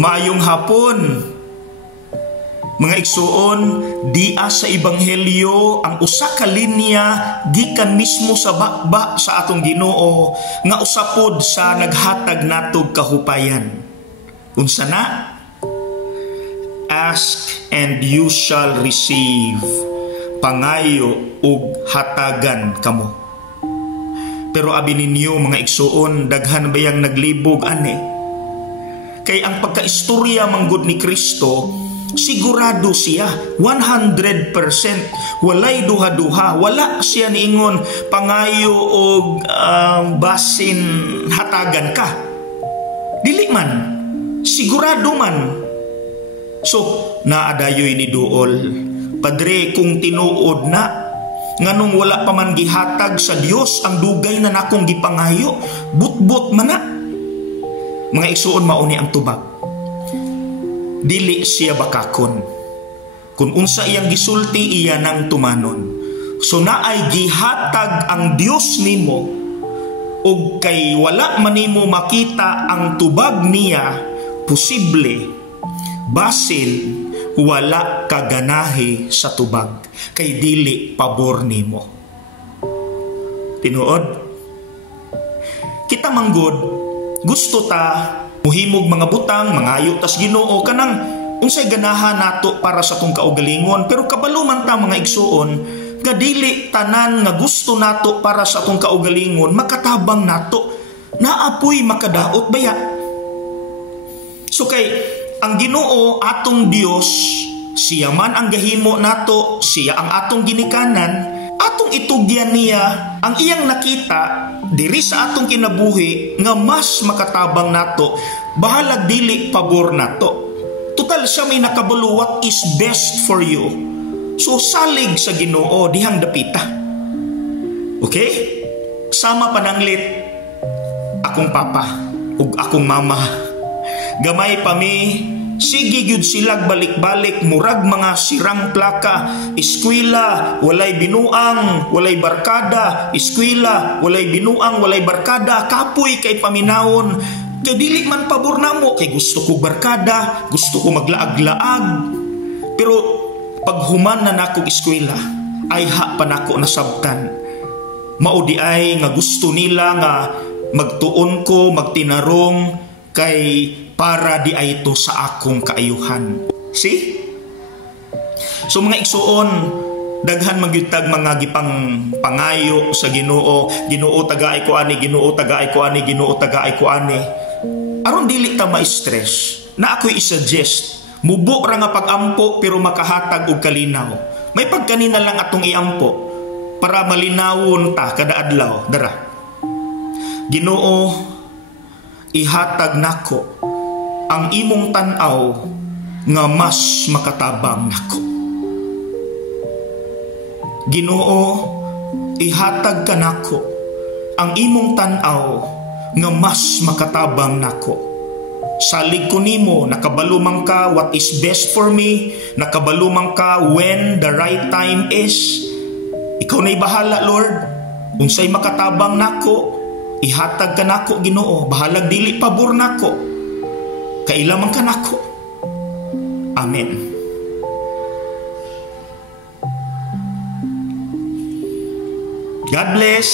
Maayong hapon, mga igsuon. Dia sa Ebanghelyo ang usa ka linya gikan mismo sa bakba sa atong Ginoo nga usapod sa naghatag natog kahupayan. Unsa na? Ask and you shall receive. Pangayo ug hatagan kamo. Pero abi ninyo mga igsuon, daghan bayang naglibog ani. Kay ang pagkaistorya manggod ni Kristo, sigurado siya 100%, walay duha-duha, wala siya niingon pangayo og basin hatagan ka. Dili man, sigurado man. So naadayoy ni duol, Padre, kung tinuod na nganong wala pa man gihatag sa Dios ang dugay na nakong gipangayo, but man na. Mga igsuon, mauni ang tubag. Dili siya bakakon. Kung unsa iyang gisulti, iya nang tumanon. So naay gihatag ang Dios nimo, ug kay wala man nimo makita ang tubag niya, posible basin wala kaganahi sa tubag, kay dili pabor nimo. Tinuod, kita manggod gusto ta muhimog mga butang, mangayo tas Ginoo kanang unsay ganahan nato para sa tong kaugalingon. Pero kabalo man ta mga igsuon, kadili tanan nga gusto nato para sa tong kaugalingon makatabang nato, naapoy makadaot baya. So kay ang Ginoo atong Dios, siya man ang gahimo nato, siya ang atong ginikanan, atong itugyan niya ang iyang nakita diri sa atong kinabuhi nga mas makatabang nato, bahalag dili pabor nato. Total siya may nakabalo what is best for you. So salig sa Ginoo dihang dapita. Okay? Sama pananglit akong papa ug akong mama. Gamay pa mi, sige gyud silag balik-balik murag mga sirang plaka. Eskwela, walay binuang, walay barkada. Eskwela, walay binuang, walay barkada. Kapoy kay paminawon. Kay dili man pabor namo, kay gusto ko barkada, gusto ko maglaag-laag. Pero pag human na nako eskwela, ay ha pa nako nasabtan. Maudi ay nga gusto nila nga magtuon ko, magtinarong kay para di ay ito sa akong kaayuhan. See? So mga igsuon, daghan magyutag mga gipang pangayo sa Ginoo. Ginoo tagaay ko ani, Ginoo tagaay ko ani, Ginoo tagaay ko ani. Aron dili ta ma-stress, na ako'y i-suggest, mubo ra nga pag-ampo pero makahatag og kalinaw. May pagkanina lang atong iampo para malinawon ta kada adlaw. Dara. Ginoo, ihatag nako ang imong tan-aw nga mas makatabang nako. Ginoo, ihatag ka nako ang imong tan-aw nga mas makatabang nako. Salig ko nimo, nakabalumang ka what is best for me, nakabalumang ka when the right time is. Ikaw na'y bahala, Lord. Unsay makatabang nako, ihatag ka nako, Ginoo. Bahalag dili pabor nako, kailamang ka nako. Amen. God bless.